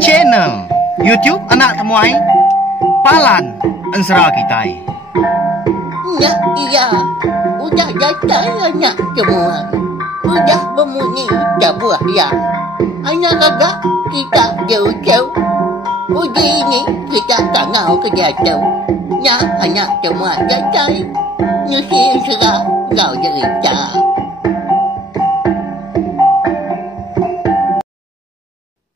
channel YouTube anak temuai Palan Ensera Kitai. Ya, iya. Udah datang anak semua. Udah berbunyi sebuah ya. Anak agak kita jauh-jauh. Uji ini kita tangau ke jatuh. Ya, anak semua datang. Nusi serah kau cerita.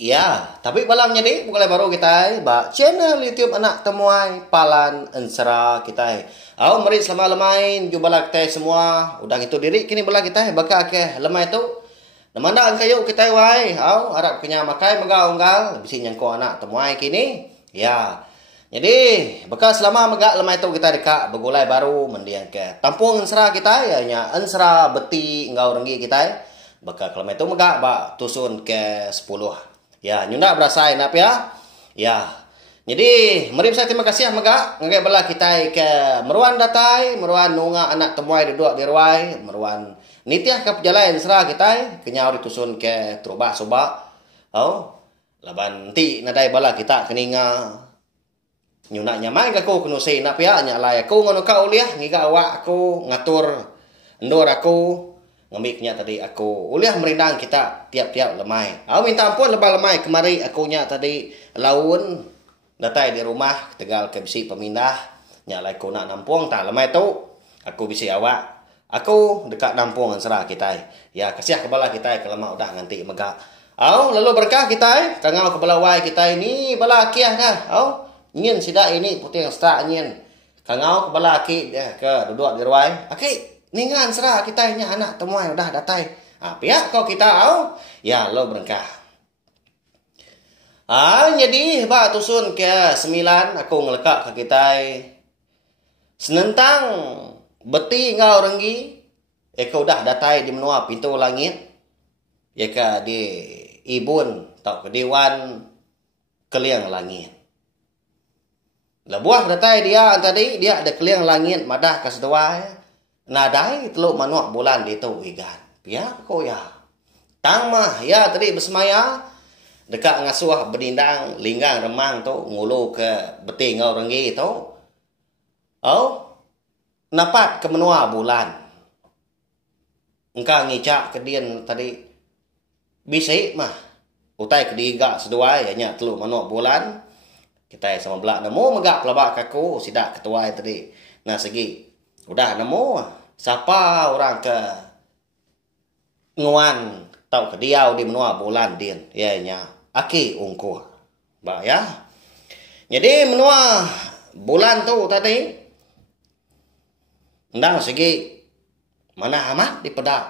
Ya, tapi malam jadi mulai baru kita bak channel YouTube anak temuai Palan Ensera kita. Au mari selama lemain jumpa kita semua. Udah itu diri kini bala kita bakal ke lemai tu. Namanda kayu kita wai. Au harap kenya makai menggal bisi nyangko anak temuai kini. Ya. Jadi bakal selama megak lemai tu kita dekat begulai baru mendiang ke Tampung Ensera kita ya nya Ensera beti ngau renggi kita. Bakal lemai tu megak bak tusun ke 10. Ya, nyunda berasa enak ya. Ya. Jadi, mari saya terima kasih megak ngagai bala kita ke meruan datai, meruan nunga anak temuai duduk di ruai, meruan nitiah ke perjalanan Ensera kita kenyau ditusun ke terubah soba. Oh, laban ti nadai bala kita keninga nyunda nyamai ka ko kuno sei nap ya nya lai aku ngono ka uliah ngiga awak aku ngatur endor aku ngemiknya tadi aku uliah merindang kita tiap-tiap lemai. Aku minta ampun lebah lemai kemari akunya tadi laun datai di rumah tegal ke bisi pemindah nyalai ko nak nampung tak lemai tu aku bisi awak aku dekat nampung Ensera kita ya kasih kebala kita ke lemak udah nganti megak. Au lalu berkah kita kangau ke bala wai kita ini bala kiah dah. Au nyin sida ini putih yang sta nyin kangau ke bala aki ke duduk di ruai aki ningan Ensera kita nya anak temuai udah datai. Pihak kau kita au ya lo berkah. Jadi ba tusun ke 9 aku ngelekak ke kita senentang beti ngau renggi eka udah datai di menua pintu langit eka di ibun tau ke dewan keliang langit. Lebuah datai dia tadi dia ada keliang langit madah ke sedua nadai teluk manuak bulan di tu igan. Pihak kau ya. Tang mah ya tadi bersemaya dekat ngasuh berdindang linggang remang tu ngulu ke beti ngau renggi tu. Oh, napat ke menua bulan. Engkau ngicak ke dian tadi bisi mah. Utai ke diga sedua ya nya teluk manuak bulan. Kita sama belak nemu megak pelabak kaku sidak ketua tadi. Nah segi udah nemu siapa orang ke nguan tau ke diau di menua bulan din ya nya aki ungku ba ya. Jadi menua bulan tu tadi ndang segi mana amat di pedak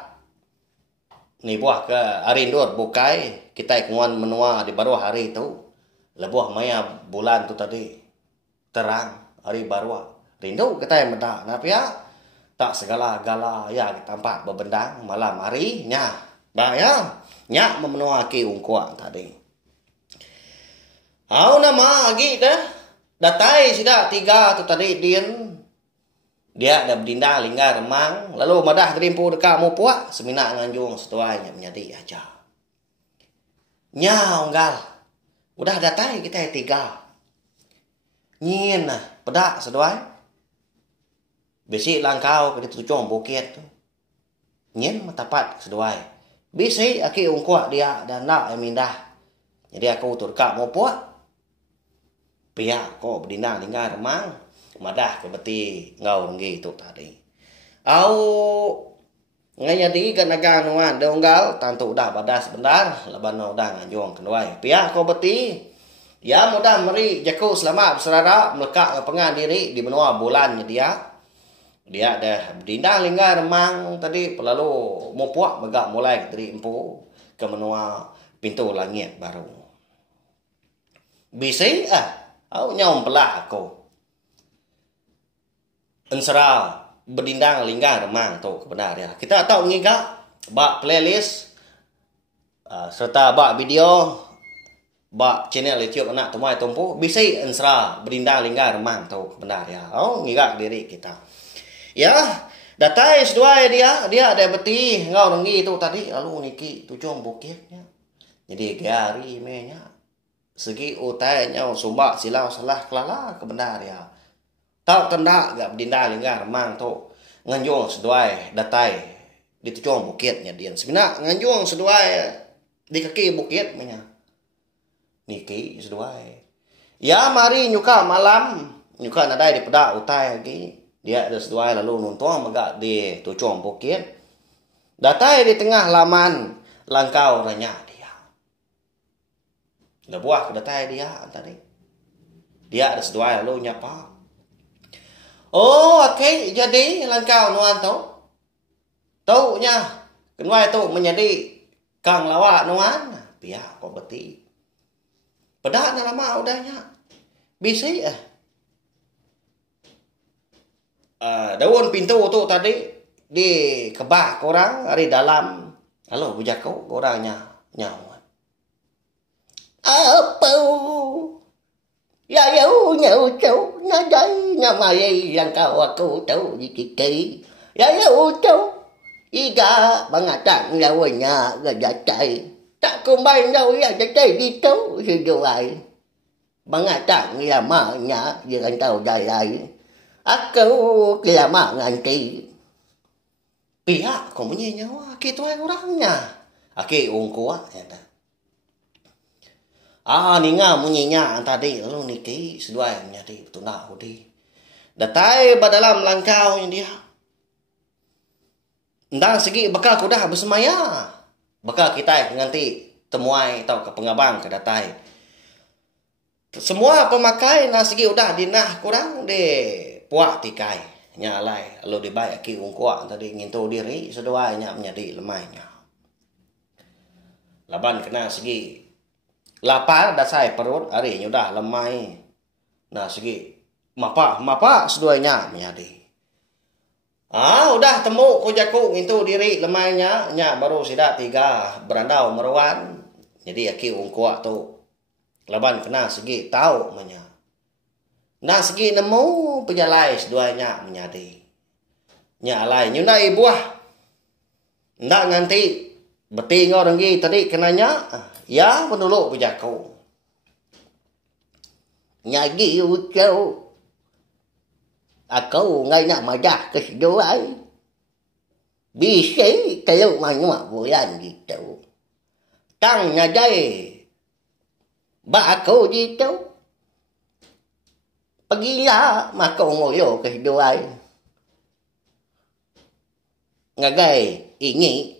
ni buah ke arindur bukai kita nguan menua di baru hari tu lebuah maya bulan tu tadi terang hari baru rindu kita yang medak napa ya tak segala-gala ya tampak berbendang malam hari nya ba ya nya memenua ki ungkuan tadi. Au nama agi dah datai sida 3 tu tadi dia ada berdindang linggar remang lalu madah terimpu dekat mu puak semina nganjung setuai menjadi aja. Nya unggal udah datai kita 3. Nyin nah pedak setuai bisi langkau ke tujuan bukit tu. Nyen matapat seduai. Bisi aki ungkuak dia dan nak mindah. Jadi aku turkak mau puak. Pihak kau berdindang linggar remang. Madah ke beti ngau renggi tu tadi. Au ngay jadi ganagan nuan deunggal tantu udah badas benar laban udah nganjung kenuai. Pihak kau beti ya mudah meri jaku selamat berserara melekak pengan diri di benua bulan dia. Dia ada berdindang linggar remang tadi pelalu mau puak megak mulai dari empu ke menua pintu langit baru. Bisi au nyom pelah aku. Ensera berdindang linggar remang tu kebenar ya. Kita tahu ngigak bak playlist serta bak video bak channel YouTube anak temuai tumpu bisi Ensera berdindang linggar remang tu kebenar ya. Au ngigak diri kita. Ya, datai sedua dia ada beti ngau renggi itu tadi lalu niki tujung bukitnya. Jadi gari menya segi utai nhau sumba silau salah kelala kebenar ya. Tau tenda gak berdinda linggar mang tu nganjung seduai datai di tujuan bukitnya dia. Sebenarnya nganjung seduai di kaki bukit punya. Niki seduai. Ya mari nyuka malam nyuka nadai di pedak utai lagi. Dia ada seduai lalu nonton megak di tujuan bukit. Datai di tengah laman langkau ranya dia. Lebuah ke datai dia tadi. Dia ada seduai lalu nyapa. Oh, okey. Jadi langkau nuan tu. Tahu nya. Kenwai tu menjadi kang lawak nuan. Pihak kau beti. Pedak na lama udahnya. Bisi daun pintu tu tadi di kebak korang hari dalam. Halo bujak kau korangnya nyawa. Apa? Ya yêu nhau cháu nó đây nhà mày rằng cao aku cháu gì kiki. Ya yêu cháu ý cả bằng ngã trạng ra ngoài nhà gần nhà chạy. Tak cùng bay đâu ya chạy đi cháu thì dù ai. Bằng ngã trạng ra mà nhà về anh tàu dài dài. Aku kia mà ngàn kỳ. Pihak kau punya nyawa. Kita orangnya. Aki ungkuah. Ninga munyinya tadi lalu niki seduai menjadi betul nak hudi. Datai dalam langkau yang dia. Ndang segi bakal kudah bersemaya. Bakal kita nganti temuai atau ke pengabang ke datai. Semua pemakai na segi udah dinah kurang de puak tikai. Nyalai lalu dibayar ki ungkuak tadi ngintu diri seduai nya menjadi lemainya. Laban kena segi lapar dah saya perut hari ini udah lemai. Nah segi mapa seduanya menjadi. Udah temu kujaku itu diri lemainya nya baru sidak 3 berandau meruan. Jadi aki ungkuak tu. Laban kena segi tahu menya. Nah segi nemu pejalai seduanya menjadi. Nya alai nyunda ibuah. Ndak nganti beti ngorang tadi kenanya. Ya menolak bujakku. Nyagi ucau. Aku ngay nak majah ke seduai. Bisa kalau mana bulan gitu. Tang nyadai. Ba aku gitu. Pergilah maka ngoyo ke seduai. Ngagai ini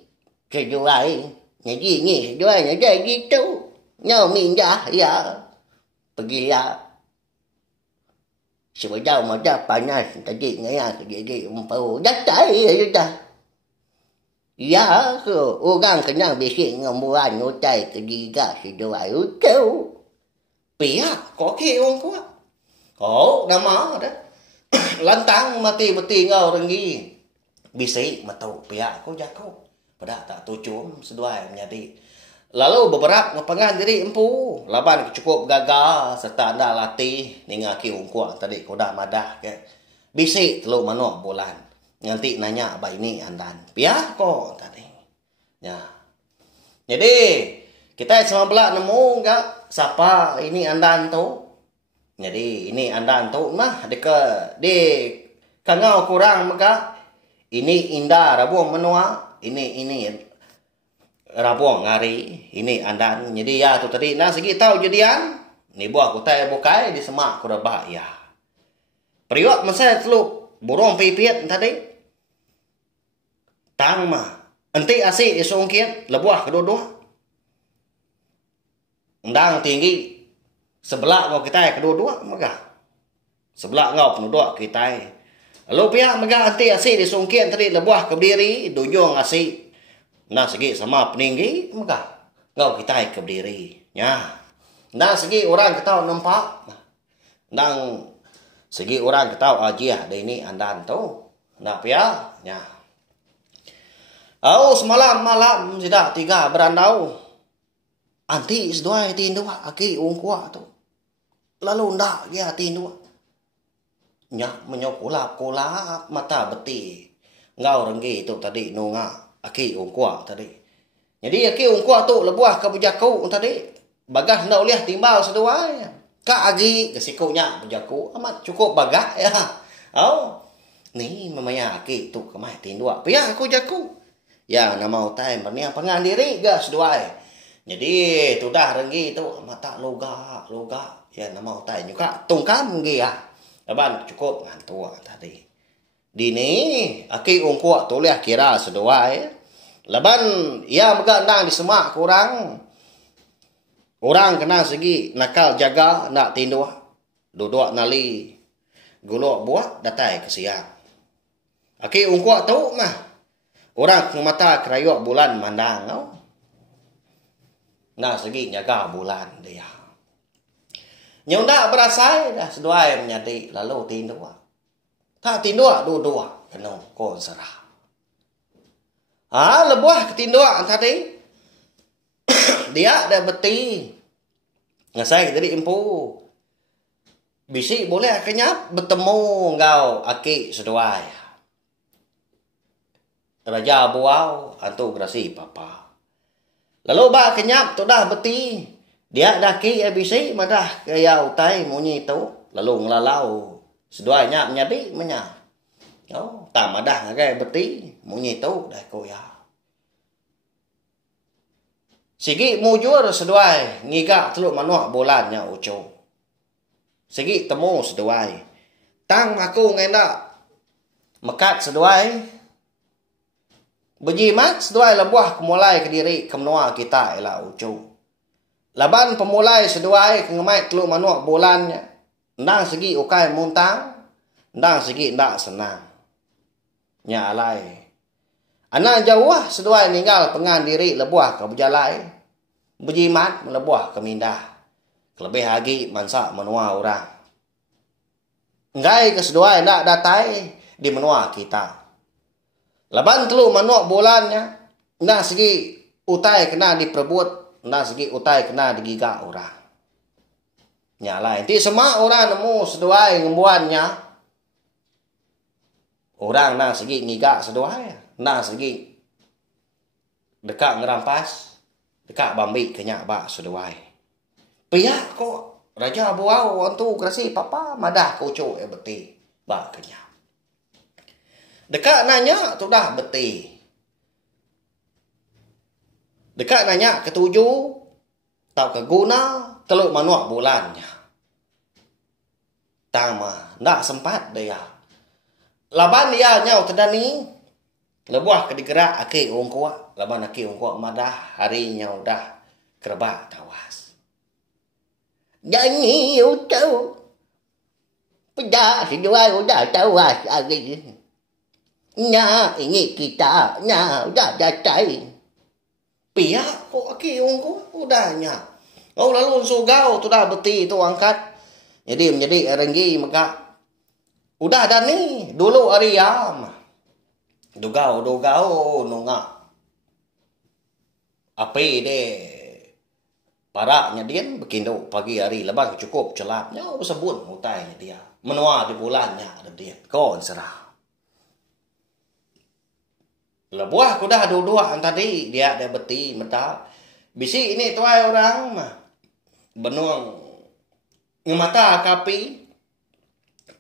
ke seduai. Ini jualnya jadi gitu. Nhau mindah ya. Pergilah. Sebajau macam panas. Tadi ngaya jadi umpau. Datai ya dah. Ya ke orang kena bisik ngambuan utai kegiga sejual utau. Pihak có khi ông quá. Nama dah. Lantang mati beti ngau rengi. Bisik matau pihak kau jakau. Pada tak tucum seduai menjadi. Lalu beberapa ngapangan diri empu. Laban cukup gagal serta anda latih ninga ki ungkuak tadi kodak madah ke. Bisik telu manok bulan. Nanti nanya apa ini andan. Piah kok tadi. Ya. Jadi kita semua belak nemu enggak siapa ini andan tu. Jadi ini andan tu nah dekat di kangau kurang maka ini indah rabuang menua. Ini rabuang ngari. Ini andan. Jadi ya tu tadi. Nah segi tahu jadian. Ni buah kutai bukai di semak kurabah ya. Periwak masa teluk. Burung pipit tadi. Tang mah. Enti asik isungkit. Lebuah kedua-dua. Ndang tinggi. Sebelah ngau kita kedua-dua. Maka. Sebelah ngau penduduk kita. Lalu pihak megah anti asik disungkian tadi lebuah ke berdiri, dujung asik. Nah segi sama peninggi, megah. Ngau kita ke berdiri. Ya. Nah segi orang kita nampak. Nah segi orang kita ajiah dari ini andan tu. Nah pihak. Ya. Semalam malam sudah 3 berandau. Anti sedua tindua aki ungkuak tu. Lalu ndak dia tindua. Nya menyokulap mata beti. Ngau renggi tu tadi nunga aki ungkuak tadi. Jadi aki ungkuak tu lebuah ke bujaku tadi. Bagah hendak uliah timbal seduai. Kak agi kesikunya berjaku amat cukup bagah ya. Oh. Ni mamaya aki tu kemai tindua. Pia aku jaku. Ya nama utai bernia pengan diri gas seduai. Jadi tu dah renggi tu mata loga. Ya nama utai juga tungkam gi ya. Laban cukup ngantua tadi. Dini aki ungkuak tu liah kira seduai. Laban ia megandang di semak kurang. Orang kena segi nakal jaga nak tindua. Duduk nali gulok buat datai ke siang. Aki ungkuak tu mah. Orang ke mata kerayuk bulan mandang. No? Nah segi jaga bulan dia. Nyondak berasai dah seduai menyadi lalu tindua. Tak tindua dua-dua kena kon serah. Lebuah ketindua tadi. Dia ada beti. Ngasai dari empu. Bisi boleh kenyap bertemu engkau aki seduai. Raja buau antu grasi papa. Lalu ba kenyap tu dah beti. Dia dah ki bisi madah kaya utai munyi tu. Lalu ngelalau. Seduai nyap nyadi menyap. Oh, tak madah ngagai beti munyi tu dah koya. Sigi mujur seduai ngigak teluk manuak bolannya ucu. Sigi temu seduai. Tang aku ngenda mekat seduai. Berjimat seduai lebuah kemulai ke diri kemenua kita ialah ucu. Laban pemulai seduai kengemai teluk manuak bolannya. Ndang segi ukai muntang. Ndang segi ndak senang. Nya alai. Anak jauh seduai ninggal pengan diri lebuah ke berjalai. Berjimat melebuah ke mindah. Kelebih lagi mansa menua orang. Ngai ke seduai ndak datai di menua kita. Laban teluk manuak bolannya. Ndak segi utai kena diperebut. Ndak segi utai kena digigak orang. Nya alai. Nanti semua orang nemu seduai ngembuannya. Orang nak segi ngigak seduai. Nak segi dekat ngerampas. Dekat bambi kenyak bak seduai. Pihak kok raja buau antu kerasi papa madah kucuk beti bak kenyak. Dekat nanya tu dah beti. Dekat nanya ketujuh tau keguna teluk manuak bulannya. Tama ndak sempat dia. Laban dia nyau tedani. Lebuah ke digerak aki ungkuak. Laban aki ungkuak madah harinya udah kerebak tawas. Jangan ucau. Pedah seduai udah tawas lagi. Nya ini kita. Nya udah datai. Pihak kok aki ungkuak udahnya. Oh lalu sugau tu dah beti tu angkat. Jadi menjadi erenggi megak. Udah dah ni. Dulu Ariam. Dugau nunga. Api de paraknya dia bekindo pagi hari lebar cukup celapnya sebut mutainya dia. Menua di bulannya ada dia. Kon serah. Lebuah kuda dua-dua tadi dia ada beti mata. Bisi ini tuai orang mah. Benuang ngemata kapi.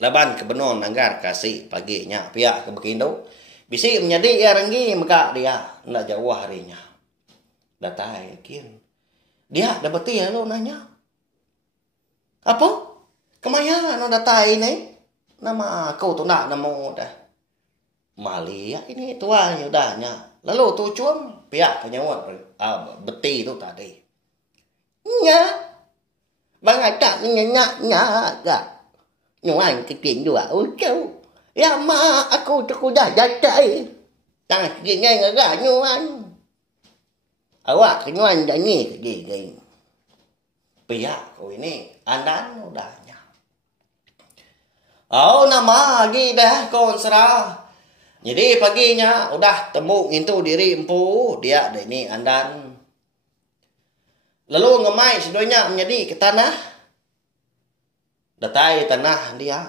Laban ke benon anggar kasih paginya pihak ke bekindo. Bisi menjadi ia renggi mekak dia. Nak jauh harinya. Datai kin. Dia dah beti lo nanya. Apa? Kemaya no datai ini? Nama kau tu nak nama dah. Mali ya ini tuanya udahnya. Lalu tu cuam pihak kenyawat beti tu tadi. Nya. Bang acak nya. Nyuan ke tiền dua ucau. Ya ma aku dah datai. Tang gini ngagak nyuan. Awak kenyuan dah ni gini. Pihak kau ini andan udahnya. Oh nama lagi dah kon serah. Jadi paginya udah temu ngintu diri empu dia ada ini andan. Lalu ngemai sedonya menjadi ke tanah. Datai tanah dia.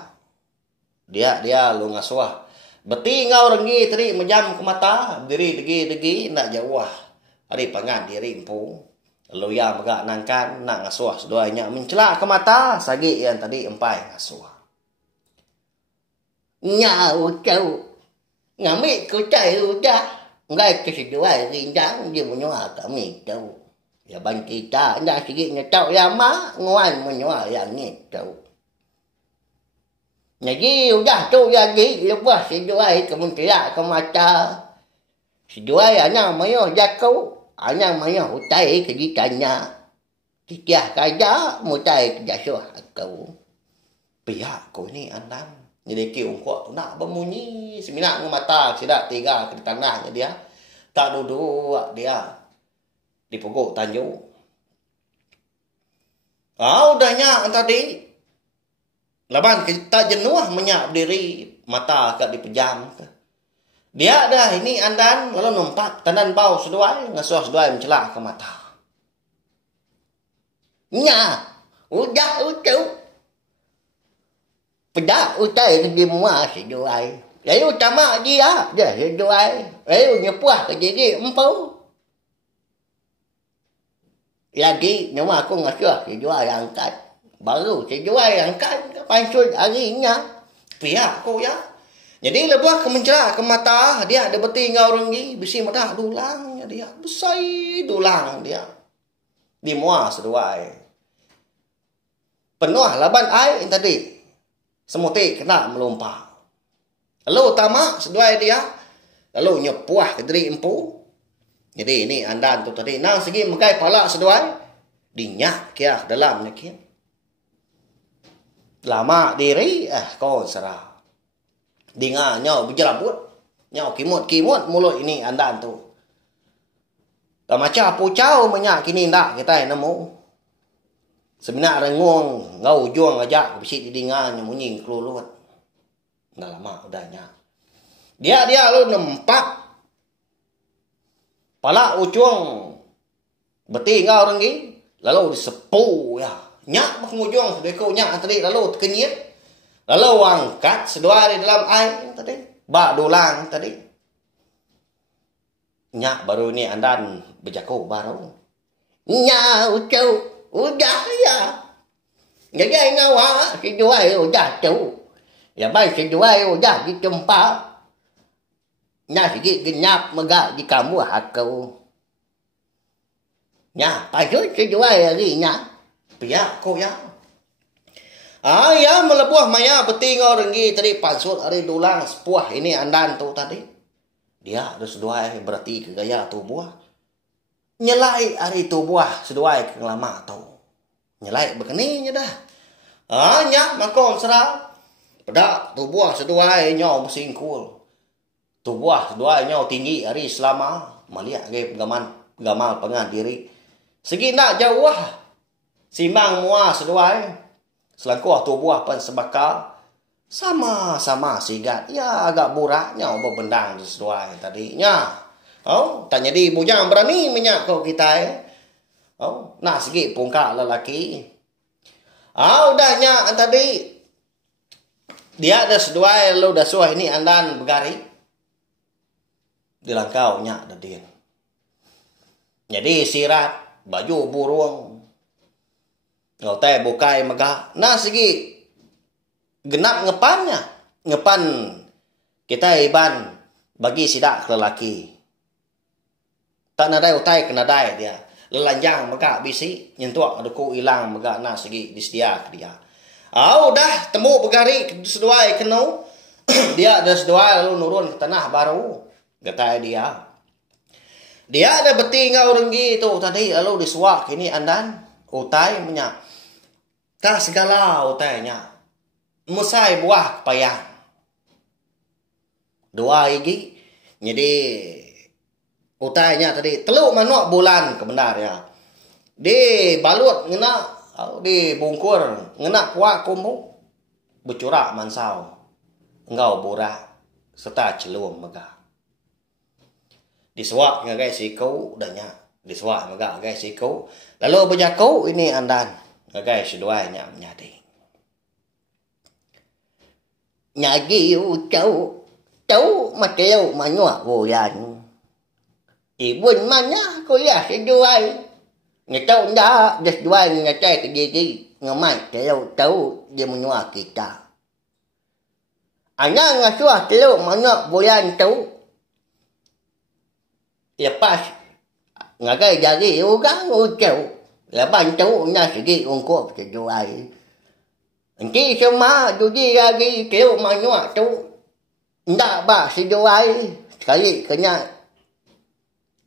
Dia lu ngasuah. Beti ngau renggi teri menjam ke mata. Diri degi nak jauh. Hari pangan diri empu. Lalu ya megak nangkan nak ngasuh seduanya mencelak ke mata sagi yang tadi empai ngasuh. Nhào trâu ngà mẹ cô chạy ra ngay cái sự ai riêng đáng như một nhỏ cả mẹ trâu và ban kỳ ta ra sự kiện nhà trâu ra má ngoài một nhỏ là nghe trâu nhà yêu ra trâu ra gì lúc đó sự ai cũng mình chỉ là không mà cha sự ai ở nhà mấy nhỏ ra câu ở nhà mấy nhỏ tay cái gì cả nhà thì cha cái giá một tay giả số cậu Pihak kau ini andam. Jadi kau kau nak bemunyi seminak mata tidak tiga ke tanahnya dia. Tak duduk dia di pokok Tanjung. Udahnya tadi. Laban kita jenuh menyak diri mata kat dipejam. Dia dah ini andan lalu nampak tanan bau seduai ngasuh seduai mencelak ke mata. Nhà udah udah Pada utai ke mua si doai. Lalu utama dia si doai. Lalu nyepuah ke jadi empau. Lagi nama aku ngasuh si doai angkat. Baru si doai angkat pansut harinya. Pihak kau ya. Jadi lepas kemencelak ke mata dia ada beti ngau rengi bisi mata dulangnya dia. Besai dulang dia. Di mua seduai. Penuh laban air tadi. Semuti kena melompat. Lalu tamak seduai dia. Lalu nyepuah ke diri empu. Jadi ini andan tu tadi. Nang segi mekai palak seduai. Dinyak kia dalam nyakin. Lama diri. Kau serah. Dengar nyau berjerabut. Nyau kimut-kimut mulut ini andan tu. Tak macam pucau menyak kini tak kita nemu. Sebenarnya rengung, ngau juang ajak, bisik didingan, nyembunyi kelulut. Dah lama udahnya. Dia lu nempak. Palak ucuang. Beti ngau rengi. Lalu disepu ya. Nyak mengujung, dekau nyak tadi. Lalu kenyit. Lalu angkat sedua di dalam air tadi. Bak dulang tadi. Nyak baru ni andan berjaku baru. Nhà trâu udah ya. Jadi ngawa si doai udah trâu. Ya baik si doai udah di tempat. Nya sikit genyap megak di kamu hakau. Nya pasut si doai hari nya. Pihak kau ya. Ya melebuah maya beti ngau rengi tadi pasut hari dulang sepuah ini andan tu tadi. Dia ada seduai berarti ke gaya tubuh. Nyelai hari tubuh seduai ke lama tu. Nyelai begininya dah. Nyak makon serah. Pada tubuh seduai nyau bersingkul. Tubuh seduai nyau tinggi hari selama. Melihat gaya gamal pengan diri. Segi nak jauh lah. Simang mua seduai. Selangkuh tubuh pun sebakal. Sama-sama sigat. Ya agak burak nyau berbendang di seduai tadinya. Tanya di bujang berani minyak kau kita nak segi pungkak lelaki. Udahnya tadi. Dia ada seduai lu dah suah ini andan begari. Dilangkau nyak dadin. Jadi sirat baju burung. Ngotai bukai megah. Nah segi genap ngepannya. Ngepan kita iban bagi sidak lelaki. Tak nadai utai kena dai dia. Lelanjang maka bisi nyentuak aduku hilang maka na segi disedia ke dia. Dah temu begari seduai kenu. Dia ada seduai lalu nurun ke tanah baru. Kata dia. Dia ada beti ngau renggi tu tadi lalu disuak ini andan utai menyak. Tak segala utainya. Musai buah payah. Dua igi. Jadi utainya tadi teluk manuk bulan kebenar ya. Di balut ngena di bungkur ngena kuak kumu bercurak mansau. Engau borak serta celum megah. Disuak ngagai sikau danya. Disuak megah ngagai sikau. Lalu berjakau ini andan ngagai seduainya menyadi. Nyagi trâu mà treo mà nhọ vô dàn. Ibun mana ko ya si doai. Ngetahu dah, dia jual ngatai terjadi ngamai telur tahu dia menua kita. Anak ngasuh telur mana bulan tahu. Lepas ngagai jari orang ucau. Lepas tahu nak segi ungkop terjual. Nanti semua jadi lagi telur mana tahu. Ndak bah sejual. Sekali kena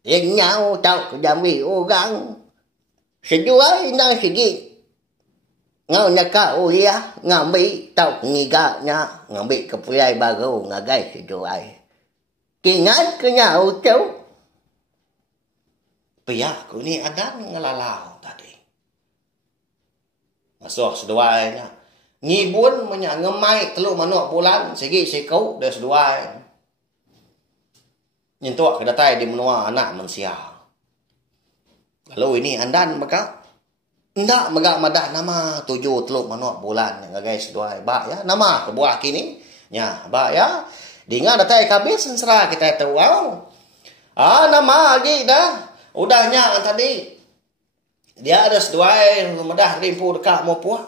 yang nyau tahu kejambi orang. Sejual nak segi. Ngau nak uliah ngambil tahu ngigaknya ngambil kepulai baru ngagai sejual. Kingat kena ucau. Pihak ku ni ada ngelalau tadi. Masuk seduainya. Ngibun menyak ngemai telur manuk bulan segi sekau dah seduai. Nyentuak kedatai di menua anak manusia. Lalu ini andan maka ndak megak madah nama 7 telur manuk bulan yang guys seduai bak ya nama kebuah kini nya bak ya dinga datai kabis sensera kita tahu nama lagi dah udahnya tadi dia ada seduai medah rimpu dekat mau puah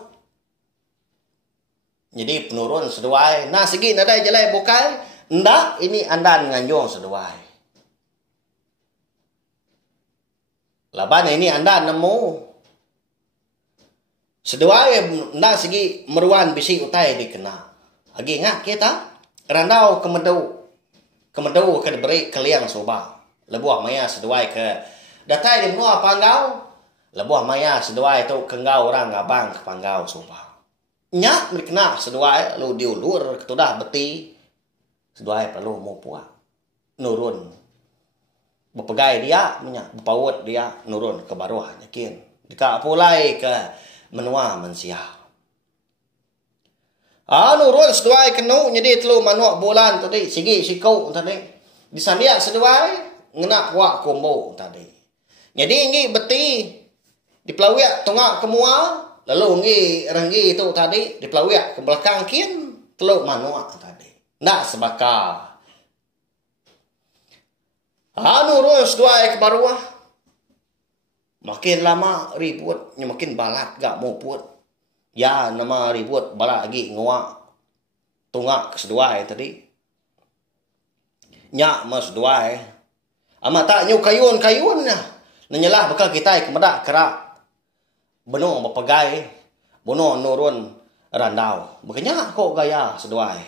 jadi penurun seduai nah segi nadai jelai bukai ndak ini andan nganjung seduai laban ini andan nemu seduai ndak segi meruan bisi utai dikena lagi ngak kita randau kemedau ke beri keliang soba lebuah maya seduai ke datai di menua panggau lebuah maya seduai tu kenggau orang abang ke panggau soba nyak dikena seduai lu diulur ketudah beti seduai perlu mau puak nurun bepegai dia menyak bepawut dia nurun ke bawah nyakin dika pulai ke menua manusia. Nurun seduai kenu jadi telu manuk bulan tadi sigi sikau tadi. Disandiak seduai ngena wak kombo tadi. Jadi ngi beti dipelawiak tengah kemua lalu ngi renggi itu tadi dipelawiak ke belakang kin telu manuk tadi. Ndak sebakar. Nurun seduai ke bawah. Makin lama ribut, makin balat gak mau put. Ya nama ribut balat lagi nguak. Tungak seduai tadi. Nyak mas seduai. Amat tak nyu kayun nah. Nanyalah bekal kita kemedak kerak. Benung bepegai. Bono nurun randau. Bekanya kok gaya seduai.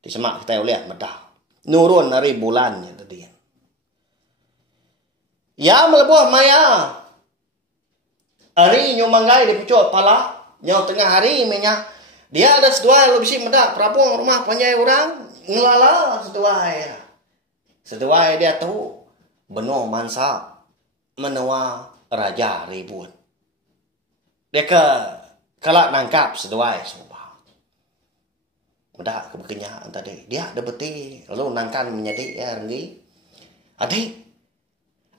Disemak kita lihat medah. Nurun dari bulannya tadi. Ya melebuh maya. Hari nyo manggai di pucuk pala, nyo tengah hari menya. Dia ada seduai lo bisi medak perabung rumah panjai orang ngelala seduai. Seduai dia tahu beno mansa menua raja ribut. Dia kalak nangkap seduai semua. Medak kebekenyahan tadi. Dia ada beti lalu nangkan menjadi ya renggi. Adik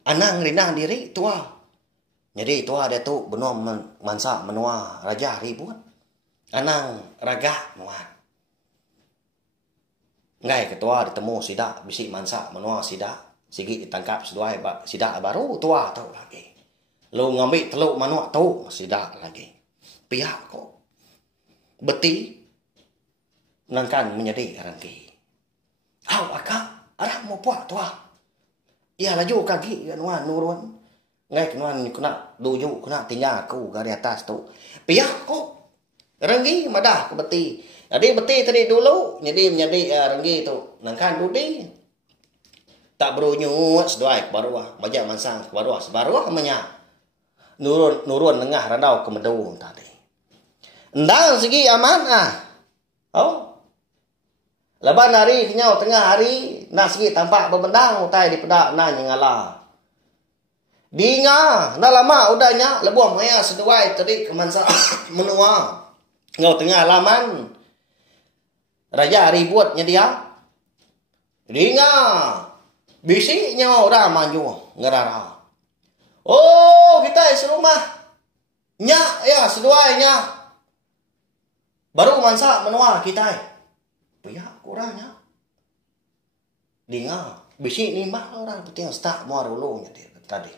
anang rinang diri tua. Jadi itu ada tu benua mansa menua raja ribut. Anang raga muat. Ngai ketua ditemu sidak bisi mansa menua sidak. Sigi ditangkap seduai sidak baru tua tau lagi. Lu ngambil teluk manua tau sidak lagi. Pihak kok. Beti nangkan menjadi rangki. Akak, arah mau puak tua. Ya laju kaki kan nurun. Ngai kenuan kena duju kena tinggal aku dari atas tu. Pihak kok renggi madah ke beti. Jadi beti tadi dulu jadi menjadi renggi tu. Nangkan dudi. Tak berunyut seduai ke bawah. Bajak mansang ke bawah. Sebaruah menyak. Nurun tengah radau ke medung tadi. Endang segi aman Leban hari kenyau tengah hari. Nak segi tampak berbendang utai di pedak na nyengala. Dinga, nak lama udahnya lebuah maya seduai tadi kemansa menua. Ngau tengah laman. Raja ributnya dia. Dinga. Bisiknya orang maju ngerara. Oh, kita serumah. Nyak ya seduai nyak. Baru mansa menua kita. Pihak kurangnya. Dinga. Bisik ni mah orang penting start muar ulungnya dia tadi.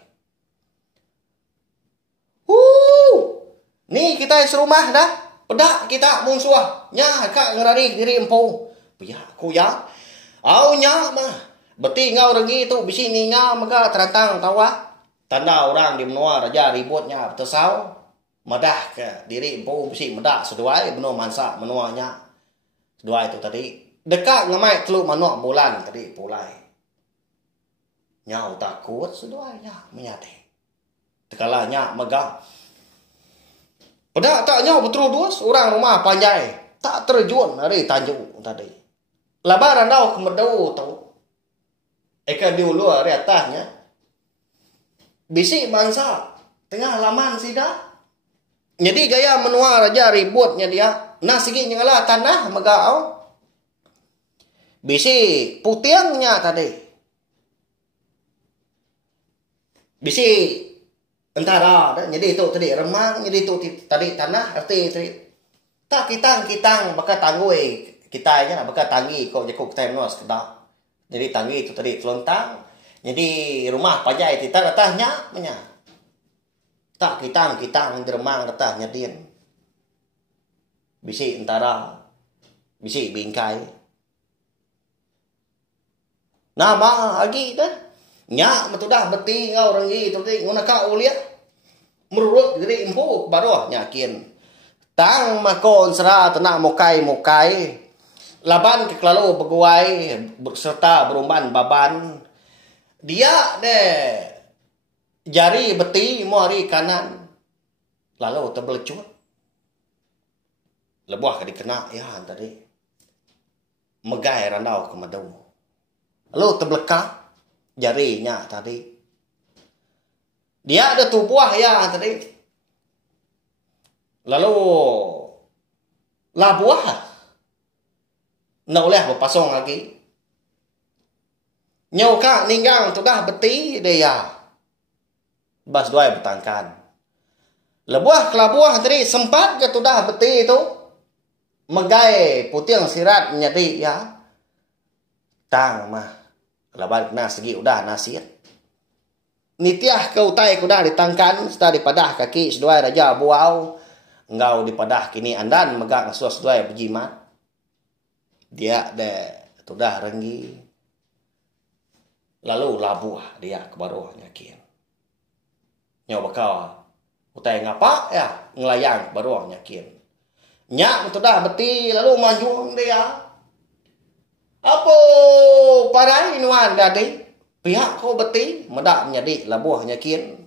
Ni kita serumah dah. Pedak kita mungsuah. Nya kak ngerari diri empu. Pia ku ya. Au nya mah. Beti ngau rengi tu bisi ni nya maka terantang tawa. Tanda orang di menua raja ributnya tersau. Madah ke diri empu bisi medak seduai benua mansa menuanya. Seduai tu tadi. Dekat ngamai teluk manuk bulan tadi pulai. Nyau takut seduainya menyate. Tekalanya megang. Pada tak nyau betul dus orang rumah panjai. Tak terjun dari Tanjung tadi. Labaran dau kemedau tu. Eka diulu dari atasnya. Bisik bangsa. Tengah laman sida. Jadi gaya menua raja ributnya dia. Nah sikit nyala tanah megau. Bisik putiangnya tadi. Bisi antara jadi itu tadi remang jadi itu tadi tanah arti tadi tak kitang bakal tanggui kita aja bakal tanggi kok jekuk tenos kedak jadi tanggi itu tadi telontang jadi rumah pajai kita datahnya punya tak kitang remang datahnya dia bisi antara bisi bingkai nama lagi dah. Nya matudah beti ngau rengi tu ti nguna ka uliat merurut gede empu baru nyakin tang makon sera tenak mokai laban ke kelalu beguai serta berumban baban dia de jari beti muari kanan lalu terbelecut lebuah ke dikena ya tadi megai randau ke madau lalu terbelekah jarinya tadi. Dia ada tubuh ya tadi. Lalu labuah. Nak boleh berpasong lagi. Nyoka ninggang tu dah beti dia. Bas dua bertangkan. Lebuah kelabuah tadi sempat ke tu dah beti tu. Megai putiang sirat nyadi ya. Tang mah. Laban kena segi udah nasir. Nitiah kau tai kuda ditangkan setelah dipadah kaki seduai raja buau. Engau dipadah kini andan megang suas seduai berjimat. Dia de sudah renggi. Lalu labuah dia ke baruh nyakin. Nyaw bakal utai ngapa ya ngelayang baruh nyakin. Nyak sudah beti lalu maju dia. Apa parai nuan dadi pihak kau beti medak menjadi labuh nyakin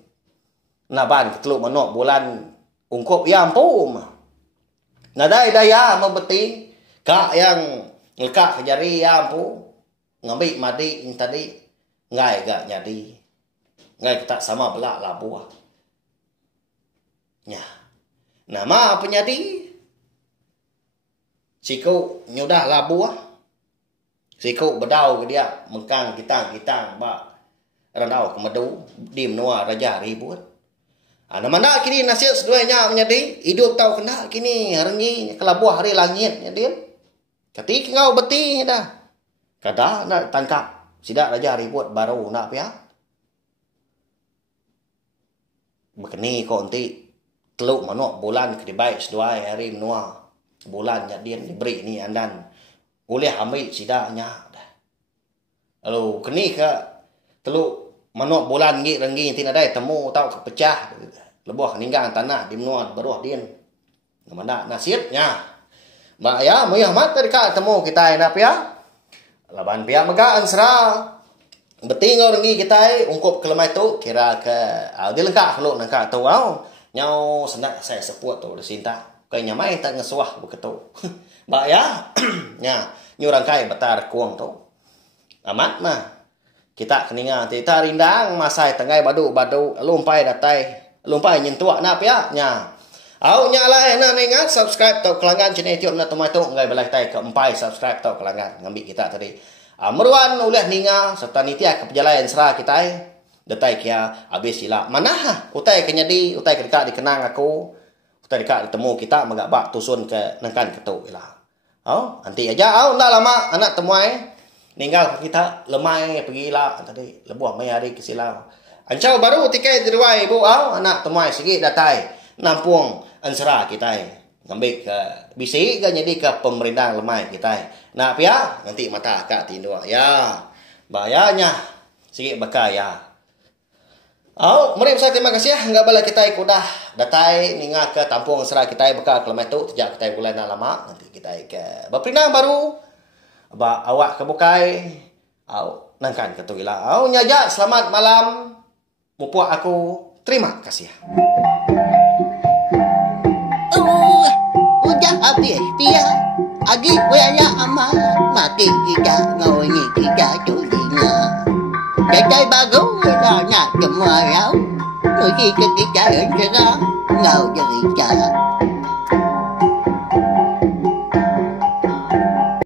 naban keteluk manuk bulan ungkup ya ampum nadai daya membeti kak yang ngekak jari ya ampu ngambil madi yang tadi ngai gak jadi ngai tak sama belak labuh nya nama penyadi siku nyudah labuh siku bedau ke dia mengkang kitang bak randau ke medu di menua raja ribut. Ana mana kini nasihat seduanya menjadi hidup tau kena kini rengi kelabuh hari langit nya dia. Ketika ngau beti dah. Kada nak tangkap sidak raja ribut baru nak pia. Bekeni ko nanti teluk manuk bulan ke baik seduai hari menua bulan nya dia diberi ni andan. Boleh ambil sidaknya. Lalu keni ke teluk manuk bulan ngi renggi tina dai temu tau kepecah. Lebuh ninggang tanah di menua baruh din. Namana nasibnya. Mak ya muyah mat dekat temu kita na pia. Laban pia megaan sera. Beti ngau renggi kita ungkup kelemai tu kira ke dia lengkap kalau nangka tu au. Nyau senak saya seput tu disinta. Kayaknya mai tak ngesuah begitu. Mbak ya, nya nyurangkai betar kuang tu. Amat mah. Kita keninga kita rindang masai tengai badu lumpai datai, lumpai nyentuak nap ya nya. Au nya lah na ingat subscribe tau kelangan channel YouTube na tumai tu ngai belai tai ke empai subscribe tau kelangan ngambil kita tadi. Meruan ulah ninga serta nitia ke perjalanan sera kita datai kia habis sila. Mana utai kenyadi, utai kedekat dikenang aku. Utai dekat ditemu kita magak bak tusun ke nangkan ketuk ilah. Oh, nanti aja. Oh, tak lama anak temuai ninggal kita lemai pergi lah tadi lebuh mai hari ke silau. Ancau baru tiket diruai ibu au anak temuai sikit datai nampung ansra kita ngambil ke bisi ke jadi ke pemerintah lemai kita nak pia nanti mata kak tindu ya bayarnya sikit bakal ya. Mari besar terima kasih ya. Enggak bala kita kudah datai ninga ke tampung ansra kita bakal kilometer sejak kita bulan lama nanti kita ke berpinang baru ba awak ke bukai nangkan ke tu gila nyaja selamat malam mupuak aku terima kasih ya. Udah habis dia agi waya ama mati kita ngồi ni kita tulinya jadi bagus banyak semua ya người kia kita ra ngầu jadi kita